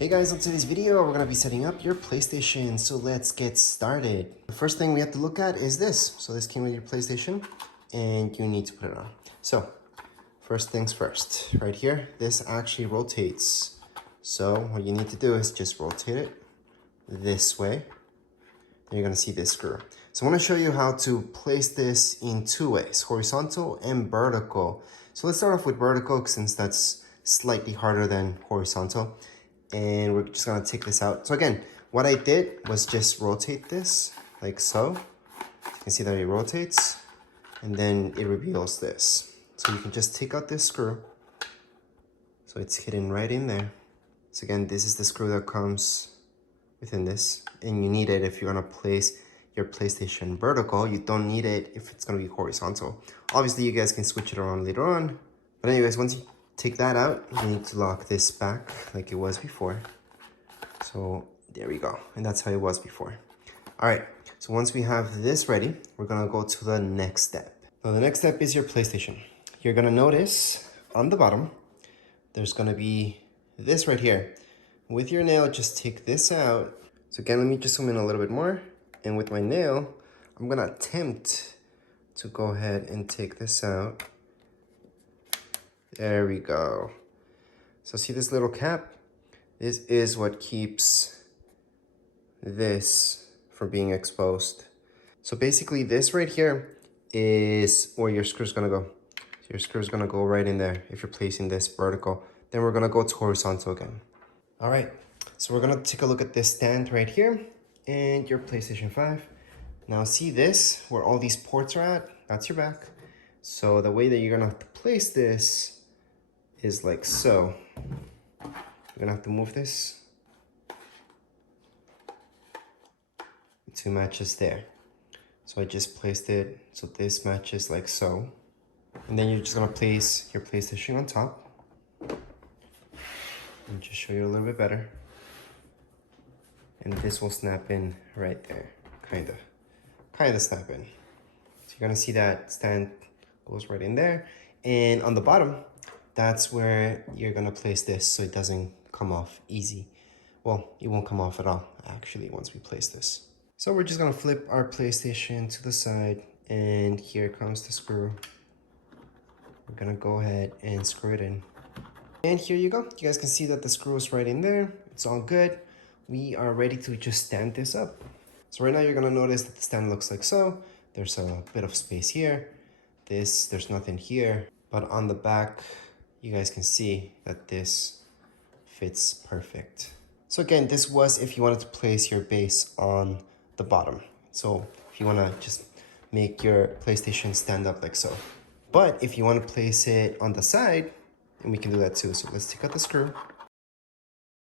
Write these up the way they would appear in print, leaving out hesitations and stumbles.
Hey guys, on today's video, we're gonna be setting up your PlayStation, so let's get started. The first thing we have to look at is this. So this came with your PlayStation, and you need to put it on. So, first things first, right here, this actually rotates. So what you need to do is just rotate it this way. Then you're gonna see this screw. So I wanna show you how to place this in two ways, horizontal and vertical. So let's start off with vertical since that's slightly harder than horizontal. And we're just gonna take this out. So again, what I did was just rotate this like so. You can see that it rotates and then it reveals this. So you can just take out this screw. So it's hidden right in there. So again, this is the screw that comes within this, and you need it if you're gonna place your PlayStation vertical. You don't need it if it's gonna be horizontal. Obviously, you guys can switch it around later on. But anyways, once you take that out, you need to lock this back like it was before. So there we go, and that's how it was before. All right, so once we have this ready, we're gonna go to the next step. Now the next step is your PlayStation. You're gonna notice on the bottom, there's gonna be this right here. With your nail, just take this out. So again, let me just zoom in a little bit more. And with my nail, I'm gonna attempt to go ahead and take this out. There we go. So see this little cap? This is what keeps this from being exposed. So basically this right here is where your screw's gonna go. So your screw's gonna go right in there if you're placing this vertical. Then we're gonna go to horizontal again. All right, so we're gonna take a look at this stand right here and your PlayStation 5. Now see this, where all these ports are at, that's your back. So the way that you're gonna have to place this is like so. You're gonna have to move this to matches there. So I just placed it so this matches like so. And then you're just gonna place your PlayStation on top. And just show you a little bit better. And this will snap in right there, kinda snap in. So you're gonna see that stand goes right in there. And on the bottom, that's where you're gonna place this so it doesn't come off easy. Well, it won't come off at all, actually, once we place this. So we're just gonna flip our PlayStation to the side, and here comes the screw. We're gonna go ahead and screw it in. And here you go. You guys can see that the screw is right in there. It's all good. We are ready to just stand this up. So right now you're gonna notice that the stand looks like so. There's a bit of space here. There's nothing here. But on the back, you guys can see that this fits perfect. So again, this was if you wanted to place your base on the bottom. So if you wanna just make your PlayStation stand up like so. But if you wanna place it on the side, and we can do that too. So let's take out the screw.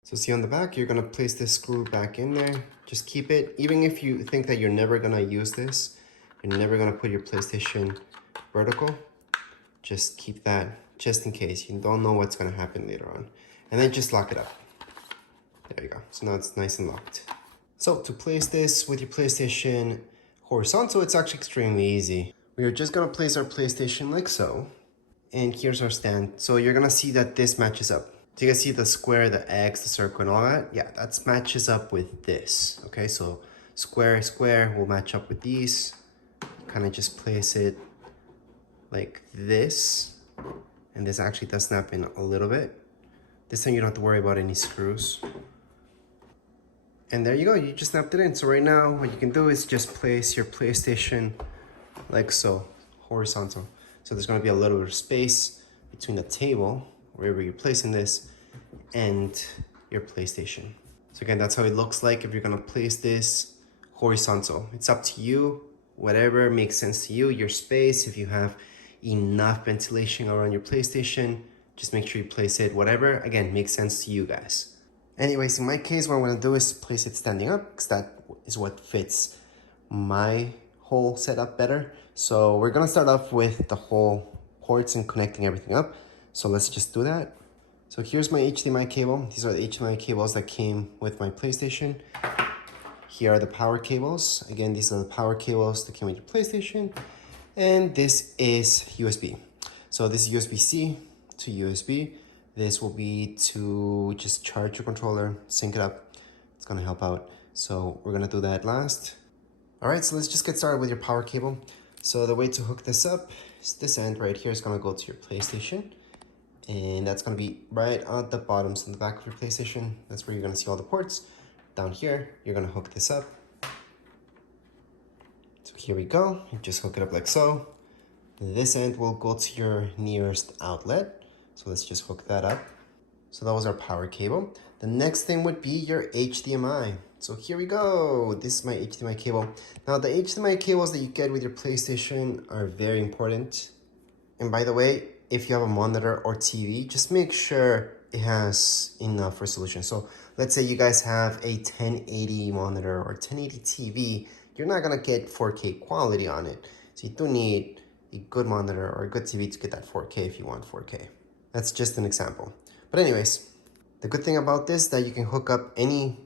So see on the back, you're gonna place this screw back in there. Just keep it, even if you think that you're never gonna use this, you're never gonna put your PlayStation vertical, just keep that just in case. You don't know what's gonna happen later on. And then just lock it up. There you go. So now it's nice and locked. So to place this with your PlayStation horizontal, it's actually extremely easy. We are just gonna place our PlayStation like so. And here's our stand. So you're gonna see that this matches up. Do you guys see the square, the X, the circle, and all that? Yeah, that matches up with this. Okay, so square will match up with these. Kind of just place it like this. And this actually does snap in a little bit. This time you don't have to worry about any screws. And there you go, you just snapped it in. So right now, what you can do is just place your PlayStation like so, horizontal. So there's gonna be a little bit of space between the table, wherever you're placing this, and your PlayStation. So again, that's how it looks like if you're gonna place this horizontal. It's up to you, whatever makes sense to you, your space. If you have enough ventilation around your PlayStation, just make sure you place it, whatever, again, makes sense to you guys. Anyways, in my case, what I'm gonna do is place it standing up, because that is what fits my whole setup better. So we're gonna start off with the whole ports and connecting everything up. So let's just do that. So here's my HDMI cable. These are the HDMI cables that came with my PlayStation. Here are the power cables. Again, these are the power cables that came with your PlayStation. And this is USB. So this is USB-C to USB. This will be to just charge your controller, sync it up. It's gonna help out. So we're gonna do that last. All right, so let's just get started with your power cable. So the way to hook this up is this end right here is gonna go to your PlayStation. And that's gonna be right at the bottom, so in the back of your PlayStation. That's where you're gonna see all the ports. Down here, you're gonna hook this up. So here we go, you just hook it up like so. This end will go to your nearest outlet. So let's just hook that up. So that was our power cable. The next thing would be your HDMI. So here we go. This is my HDMI cable. Now the HDMI cables that you get with your PlayStation are very important. And by the way, if you have a monitor or TV, just make sure it has enough resolution. So let's say you guys have a 1080 monitor or 1080 TV, you're not gonna get 4K quality on it. So you do need a good monitor or a good TV to get that 4K if you want 4K. That's just an example. But anyways, the good thing about this is that you can hook up any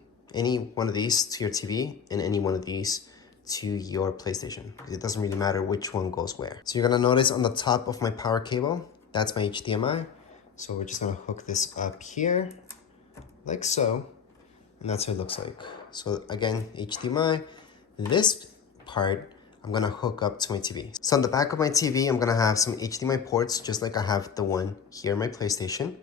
one of these to your TV and any one of these to your PlayStation. It doesn't really matter which one goes where. So you're gonna notice on the top of my power cable, that's my HDMI. So we're just gonna hook this up here, like so, and that's what it looks like. So again, HDMI, this part, I'm gonna hook up to my TV. So on the back of my TV, I'm gonna have some HDMI ports, just like I have the one here in my PlayStation.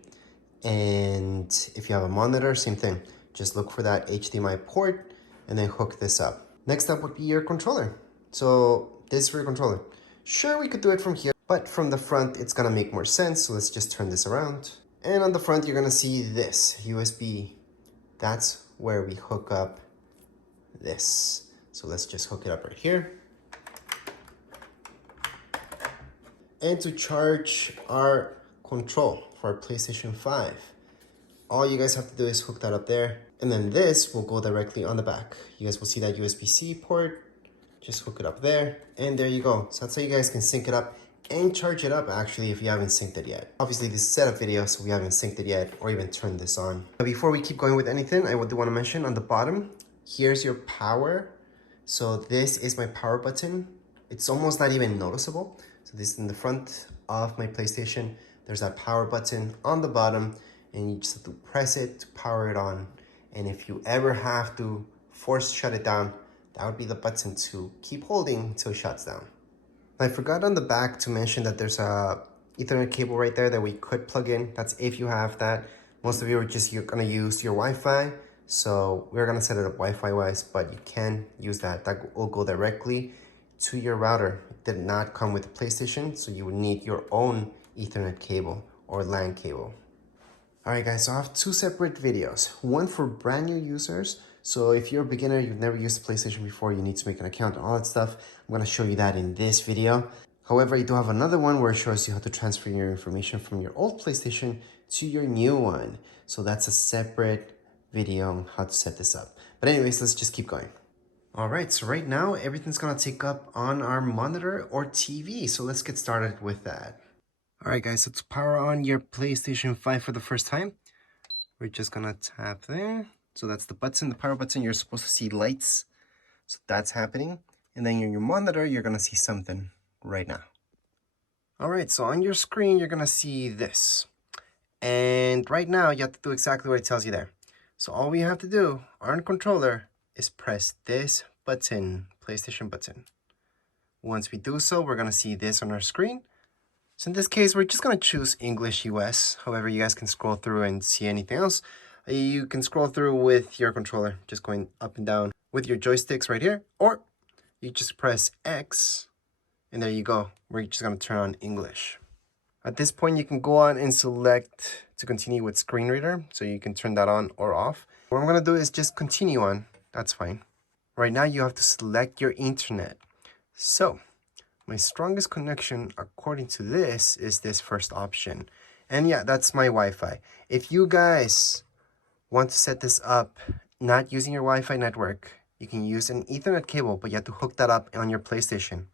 And if you have a monitor, same thing. Just look for that HDMI port and then hook this up. Next up would be your controller. So this is for your controller. Sure, we could do it from here, but from the front, it's gonna make more sense. So let's just turn this around. And on the front, you're gonna see this USB. That's where we hook up this. So let's just hook it up right here. And to charge our control for our PlayStation 5, all you guys have to do is hook that up there. And then this will go directly on the back. You guys will see that USB-C port. Just hook it up there. And there you go. So that's how you guys can sync it up and charge it up actually if you haven't synced it yet. Obviously this is a setup video, so we haven't synced it yet or even turned this on. But before we keep going with anything, I do want to mention on the bottom, here's your power. So this is my power button. It's almost not even noticeable. So this is in the front of my PlayStation. There's that power button on the bottom and you just have to press it to power it on. And if you ever have to force shut it down, that would be the button to keep holding until it shuts down. I forgot on the back to mention that there's a Ethernet cable right there that we could plug in. That's if you have that. Most of you are you're gonna use your Wi-Fi. So we're gonna set it up Wi-Fi wise, but you can use that. That will go directly to your router. It did not come with the PlayStation, so you would need your own Ethernet cable or LAN cable. All right guys, so I have two separate videos. One for brand new users. So if you're a beginner, you've never used the PlayStation before, you need to make an account and all that stuff. I'm gonna show you that in this video. However, I do have another one where it shows you how to transfer your information from your old PlayStation to your new one. So that's a separate video on how to set this up. But anyways, let's just keep going. All right, so right now, everything's gonna take up on our monitor or TV. So let's get started with that. All right guys, so to power on your PlayStation 5 for the first time, we're just gonna tap there. So that's the button, the power button. You're supposed to see lights. So that's happening. And then in your monitor, you're gonna see something right now. All right, so on your screen, you're gonna see this. And right now, you have to do exactly what it tells you there. So all we have to do on our controller is press this button, PlayStation button. Once we do so, we're gonna see this on our screen. So in this case, we're just gonna choose English US. However, you guys can scroll through and see anything else. You can scroll through with your controller, just going up and down with your joysticks right here, or you just press X, and there you go. We're just gonna turn on English. At this point, you can go on and select to continue with screen reader, so you can turn that on or off. What I'm gonna do is just continue on, that's fine. Right now, you have to select your internet. So, my strongest connection, according to this, is this first option. And yeah, that's my Wi-Fi. If you guys want to set this up not using your Wi-Fi network, you can use an Ethernet cable, but you have to hook that up on your PlayStation.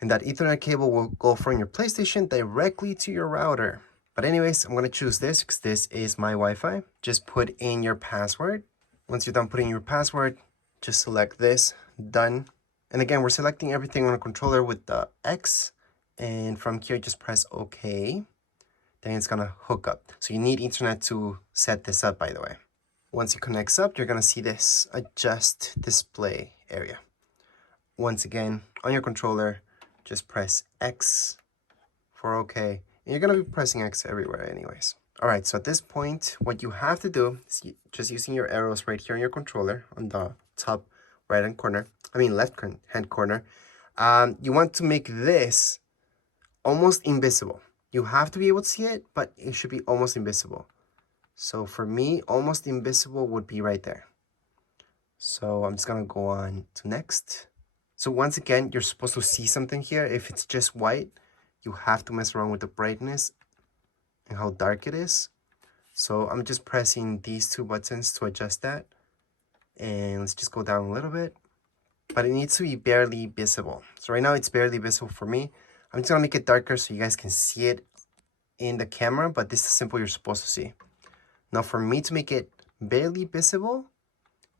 And that Ethernet cable will go from your PlayStation directly to your router. But anyways, I'm going to choose this because this is my Wi-Fi. Just put in your password. Once you're done putting your password, just select this, done. And again, we're selecting everything on a controller with the X. And from here, just press OK. then it's gonna hook up. So you need internet to set this up, by the way. Once it connects up, you're gonna see this adjust display area. Once again, on your controller, just press X for OK. And you're gonna be pressing X everywhere anyways. All right, so at this point, what you have to do is just using your arrows right here on your controller on the top right-hand corner, left-hand corner, you want to make this almost invisible. You have to be able to see it, but it should be almost invisible. So for me, almost invisible would be right there. So I'm just gonna go on to next. So once again, you're supposed to see something here. If it's just white, you have to mess around with the brightness and how dark it is. So I'm just pressing these two buttons to adjust that. And let's just go down a little bit. But it needs to be barely visible. So right now it's barely visible for me. I'm just gonna make it darker so you guys can see it in the camera, but this is simple you're supposed to see. Now for me to make it barely visible,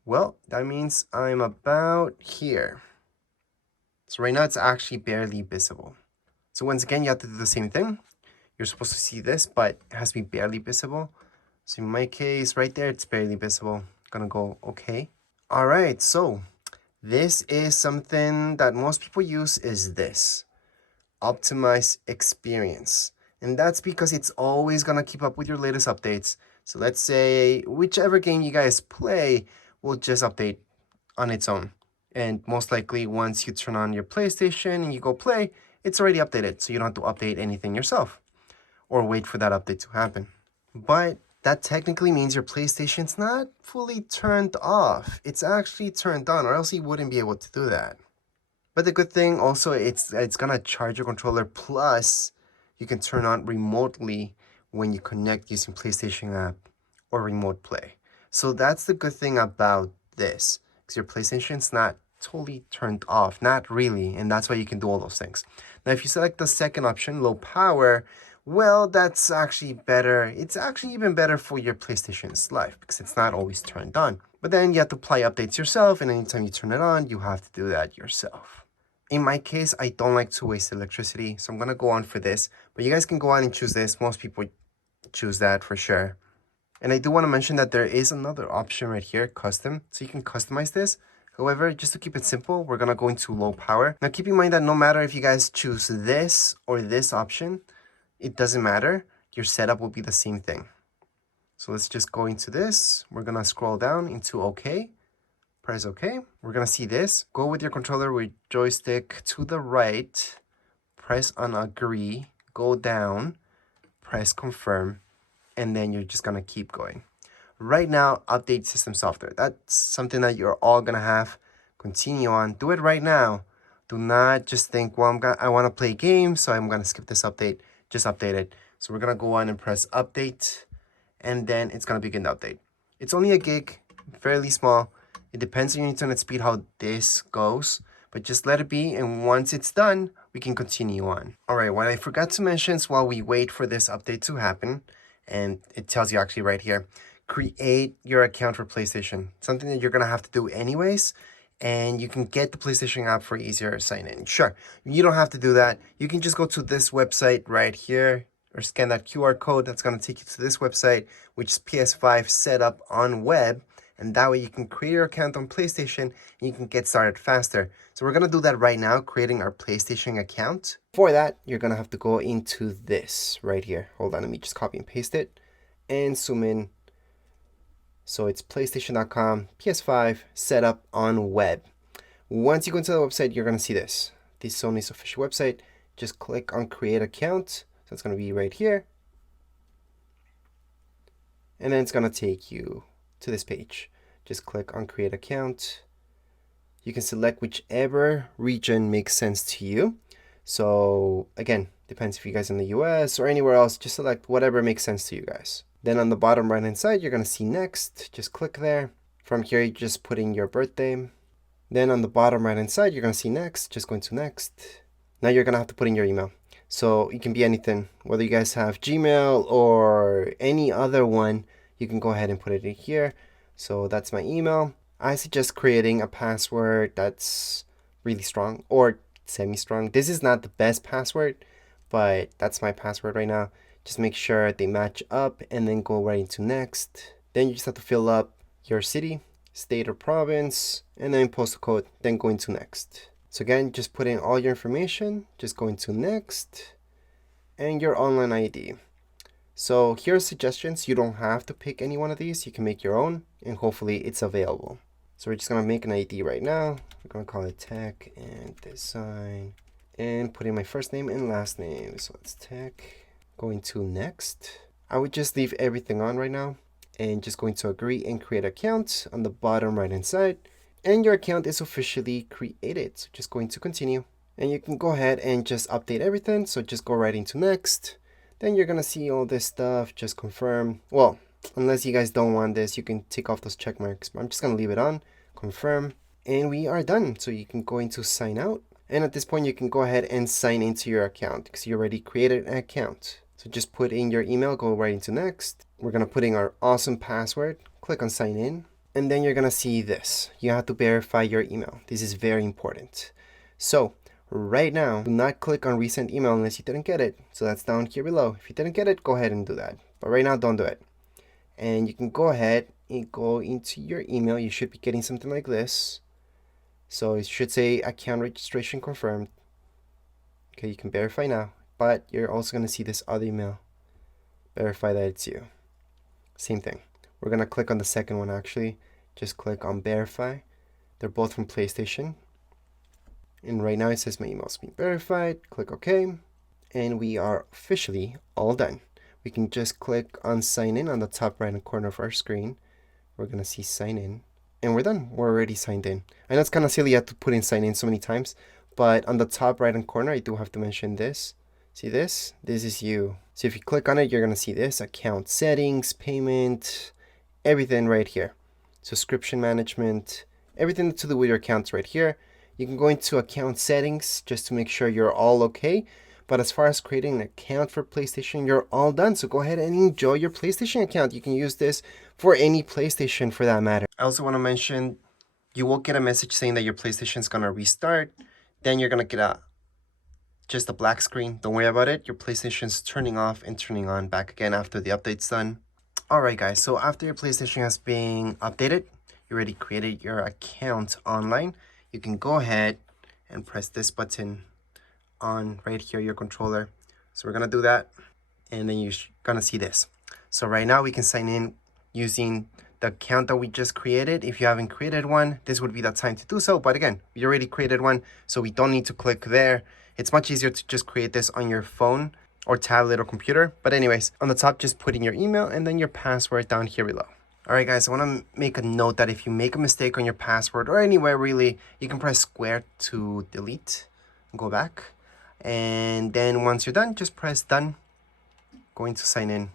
well, that means I'm about here. So right now it's actually barely visible. So once again, you have to do the same thing. You're supposed to see this, but it has to be barely visible. So in my case, right there, it's barely visible. I'm gonna go okay. All right, so this is something that most people use is this, optimize experience. And that's because it's always gonna keep up with your latest updates. So let's say whichever game you guys play will just update on its own. And most likely once you turn on your PlayStation and you go play, it's already updated. So you don't have to update anything yourself or wait for that update to happen. But that technically means your PlayStation's not fully turned off. It's actually turned on, or else you wouldn't be able to do that. But the good thing also, it's gonna charge your controller, plus you can turn on remotely when you connect using PlayStation app or remote play. So that's the good thing about this, because your PlayStation's not totally turned off, not really, and that's why you can do all those things. Now, if you select the second option, low power, well, that's actually better. It's actually even better for your PlayStation's life because it's not always turned on. But then you have to apply updates yourself, and anytime you turn it on, you have to do that yourself. In my case, I don't like to waste electricity, so I'm gonna go on for this. But you guys can go on and choose this. Most people choose that for sure. And I do want to mention that there is another option right here, custom. So you can customize this. However, just to keep it simple, we're gonna go into low power. Now keep in mind that no matter if you guys choose this or this option, it doesn't matter. Your setup will be the same thing. So let's just go into this. We're gonna scroll down into OK. Press OK. We're gonna see this. Go with your controller with joystick to the right. Press on agree. Go down. Press confirm. And then you're just gonna keep going. Right now, update system software. That's something that you're all gonna have. Continue on. Do it right now. Do not just think, well, I wanna play games, so I'm gonna skip this update. Just update it. So we're gonna go on and press update, and then it's gonna begin the update. It's only a gig, fairly small. It depends on your internet speed how this goes, but just let it be, and once it's done, we can continue on. All right, what I forgot to mention is while we wait for this update to happen, and it tells you actually right here, create your account for PlayStation. Something that you're gonna have to do anyways, and you can get the PlayStation app for easier sign in. Sure, you don't have to do that. You can just go to this website right here, or scan that QR code. That's gonna take you to this website, which is PS5 setup on web. And that way you can create your account on PlayStation and you can get started faster. So we're gonna do that right now, creating our PlayStation account. For that, you're gonna have to go into this right here. Hold on, let me just copy and paste it and zoom in. So it's PlayStation.com, PS5, setup on web. Once you go into the website, you're gonna see this. This is Sony's official website. Just click on create account. So it's gonna be right here. And then it's gonna take you to this page. Just click on create account. You can select whichever region makes sense to you. So again, depends if you guys in the US or anywhere else, just select whatever makes sense to you guys. Then on the bottom right hand side, you're gonna see next, just click there. From here, you just put in your birthday. Then on the bottom right hand side, you're gonna see next, just go into next. Now you're gonna have to put in your email. So it can be anything, whether you guys have Gmail or any other one, you can go ahead and put it in here. So that's my email. I suggest creating a password that's really strong or semi-strong. This is not the best password, but that's my password right now. Just make sure they match up and then go right into next. Then you just have to fill up your city, state or province, and then postal code, then go into next. So again, just put in all your information, just go into next, and your online ID. So here are suggestions. You don't have to pick any one of these. You can make your own, and hopefully it's available. So we're just gonna make an ID right now. We're gonna call it tech and design, and put in my first name and last name. So it's tech. Going to next. I would just leave everything on right now, and just going to agree and create account on the bottom right hand side, and your account is officially created. So just going to continue, and you can go ahead and just update everything. So just go right into next. Then you're gonna see all this stuff. Just confirm. Well, unless you guys don't want this, you can take off those check marks, but I'm just gonna leave it on. Confirm, and we are done. So you can go into sign out, and at this point you can go ahead and sign into your account because you already created an account. So just put in your email, go right into next. We're gonna put in our awesome password, click on sign in, and then you're gonna see this. You have to verify your email. This is very important. So right now, do not click on resend email unless you didn't get it. So that's down here below. If you didn't get it, go ahead and do that. But right now, don't do it. And you can go ahead and go into your email. You should be getting something like this. So it should say account registration confirmed. Okay, you can verify now. But you're also going to see this other email. Verify that it's you. Same thing. We're going to click on the second one actually. Just click on verify. They're both from PlayStation. And right now it says my email's been verified. Click OK. And we are officially all done. We can just click on sign in on the top right hand corner of our screen. We're going to see sign in. And we're done. We're already signed in. I know it's kind of silly you have to put in sign in so many times. But on the top right hand corner, I do have to mention this. See this? This is you. So if you click on it, you're going to see this. Account settings, payment, everything right here. Subscription management, everything to do with your accounts right here. You can go into account settings just to make sure you're all okay. But as far as creating an account for PlayStation, you're all done. So go ahead and enjoy your PlayStation account. You can use this for any PlayStation for that matter. I also want to mention, you will get a message saying that your PlayStation is going to restart. Then you're going to get just a black screen. Don't worry about it. Your PlayStation's turning off and turning on back again after the update's done. Alright guys, so after your PlayStation has been updated, you already created your account online, you can go ahead and press this button on right here, your controller. So we're gonna do that, and then you're gonna see this. So right now we can sign in using the account that we just created. If you haven't created one, this would be the time to do so. But again, we already created one, so we don't need to click there. It's much easier to just create this on your phone or tablet or computer. But anyways, on the top, just put in your email and then your password down here below. Alright guys, I want to make a note that if you make a mistake on your password or anywhere really, you can press square to delete, go back. And then once you're done, just press done. Going to sign in.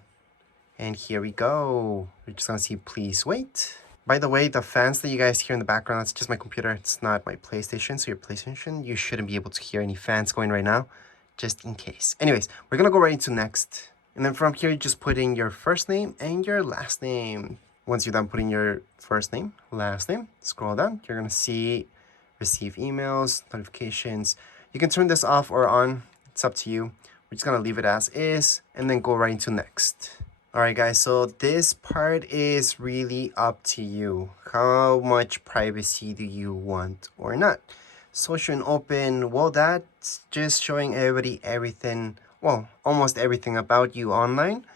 And here we go. We're just gonna see please wait. By the way, the fans that you guys hear in the background, that's just my computer. It's not my PlayStation. So your PlayStation, you shouldn't be able to hear any fans going right now, just in case. Anyways, we're gonna go right into next. And then from here, you just put in your first name and your last name. Once you're done putting your first name, last name, scroll down. You're gonna see receive emails, notifications. You can turn this off or on. It's up to you. We're just gonna leave it as is and then go right into next. Alright guys, so this part is really up to you. How much privacy do you want or not? Social and open, well, that's just showing everybody everything, well, almost everything about you online.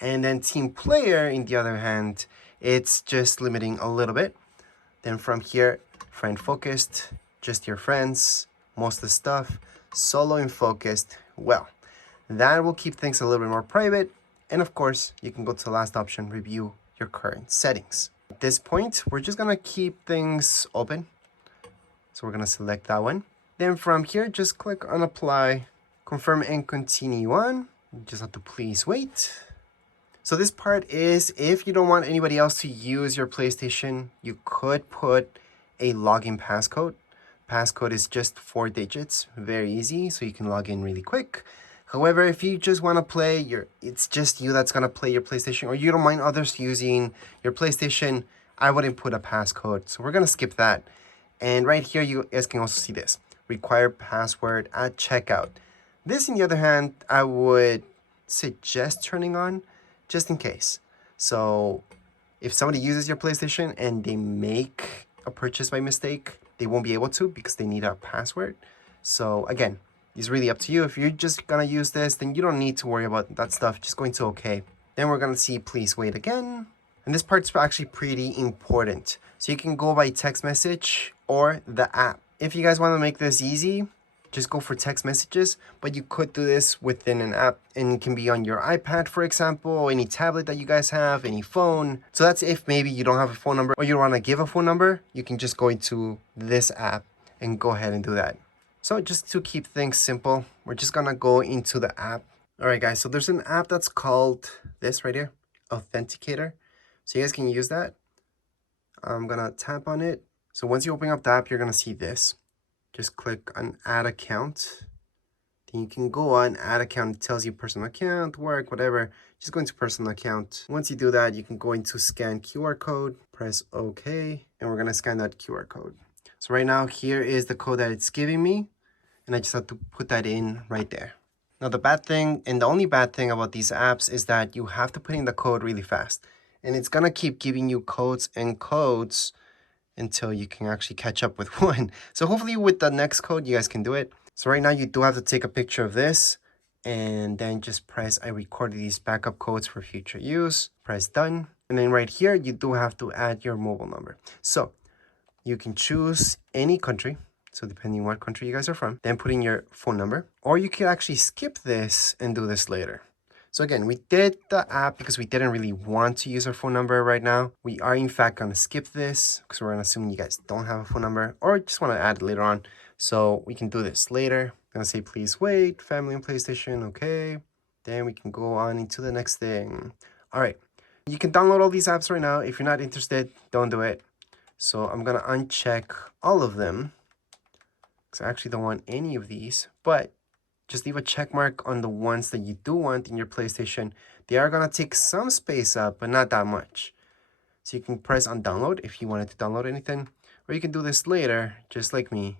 And then team player, in the other hand, it's just limiting a little bit. Then from here, friend focused, just your friends, most of the stuff. Solo and focused, well, that will keep things a little bit more private. And of course, you can go to the last option, review your current settings. At this point, we're just gonna keep things open. So we're gonna select that one. Then from here, just click on apply, confirm and continue on. You just have to please wait. So this part is, if you don't want anybody else to use your PlayStation, you could put a login passcode. Passcode is just 4 digits, very easy, so you can log in really quick. However, if you just want to play, it's just you that's going to play your PlayStation, or you don't mind others using your PlayStation, I wouldn't put a passcode. So we're going to skip that. And right here, you guys can also see this. Required password at checkout. This, on the other hand, I would suggest turning on just in case. So if somebody uses your PlayStation and they make a purchase by mistake, they won't be able to because they need a password. So again, it's really up to you. If you're just gonna use this, then you don't need to worry about that stuff. Just going to OK. Then we're gonna see please wait again. And this part's actually pretty important. So you can go by text message or the app. If you guys want to make this easy, just go for text messages, but you could do this within an app, and it can be on your iPad, for example, any tablet that you guys have, any phone. So that's if maybe you don't have a phone number or you don't want to give a phone number, you can just go into this app and go ahead and do that. So just to keep things simple, we're just gonna go into the app. All right, guys, so there's an app that's called this right here, Authenticator. So you guys can use that. I'm gonna tap on it. So once you open up the app, you're gonna see this. Just click on add account. Then you can go on add account. It tells you personal account, work, whatever. Just go into personal account. Once you do that, you can go into scan QR code, press OK, and we're gonna scan that QR code. So right now, here is the code that it's giving me, and I just have to put that in right there. Now the bad thing, and the only bad thing about these apps is that you have to put in the code really fast. And it's gonna keep giving you codes and codes until you can actually catch up with one. So hopefully with the next code, you guys can do it. So right now you do have to take a picture of this and then just press I recorded these backup codes for future use, press done. And then right here, you do have to add your mobile number. So you can choose any country. So depending on what country you guys are from, then put in your phone number, or you could actually skip this and do this later. So again, we did the app because we didn't really want to use our phone number right now. We are in fact going to skip this because we're going to assume you guys don't have a phone number or just want to add it later on. So we can do this later. I'm going to say, please wait, family and PlayStation, okay. Then we can go on into the next thing. All right, you can download all these apps right now. If you're not interested, don't do it. So I'm going to uncheck all of them because I actually don't want any of these, but just leave a check mark on the ones that you do want in your PlayStation. They are going to take some space up, but not that much. So you can press on download if you wanted to download anything, or you can do this later, just like me,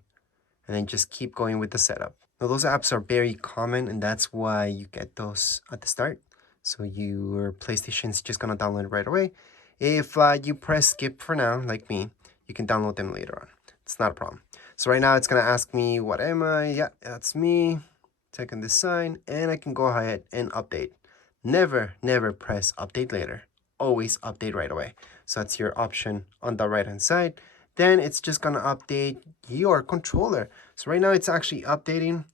and then just keep going with the setup. Now, those apps are very common, and that's why you get those at the start. So your PlayStation's just going to download right away. If you press skip for now, like me, you can download them later on. It's not a problem. So right now, it's going to ask me, what am I? Yeah, that's me. Click on this sign, and I can go ahead and update. Never press update later. Always update right away. So that's your option on the right hand side. Then it's just gonna update your controller. So right now it's actually updating.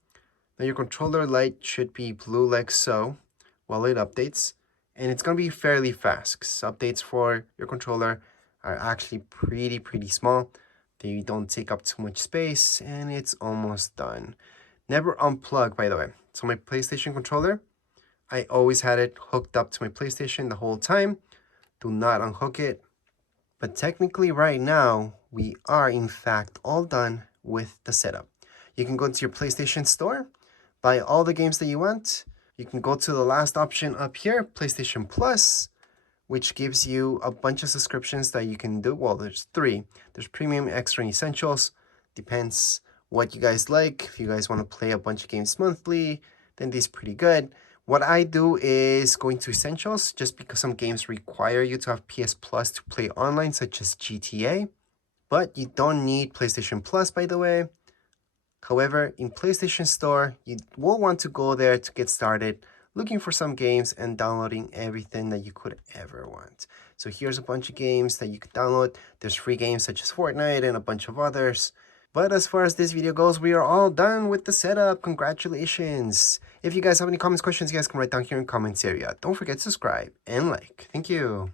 Now your controller light should be blue like so while it updates. And it's gonna be fairly fast because updates for your controller are actually pretty small. They don't take up too much space, and it's almost done. Never unplug, by the way. So my PlayStation controller, I always had it hooked up to my PlayStation the whole time. Do not unhook it. But technically right now, we are in fact all done with the setup. You can go into your PlayStation store, buy all the games that you want. You can go to the last option up here, PlayStation Plus, which gives you a bunch of subscriptions that you can do. Well, there's 3. There's Premium, Extra, and Essentials. Depends what you guys like. If you guys want to play a bunch of games monthly, then this is pretty good. What I do is go into Essentials just because some games require you to have PS Plus to play online, such as GTA. But you don't need PlayStation Plus, by the way. However, in PlayStation Store, you will want to go there to get started looking for some games and downloading everything that you could ever want. So here's a bunch of games that you can download. There's free games such as Fortnite and a bunch of others. But as far as this video goes, we are all done with the setup. Congratulations. If you guys have any comments, questions, you guys can write down here in the comments area. Don't forget to subscribe and like. Thank you.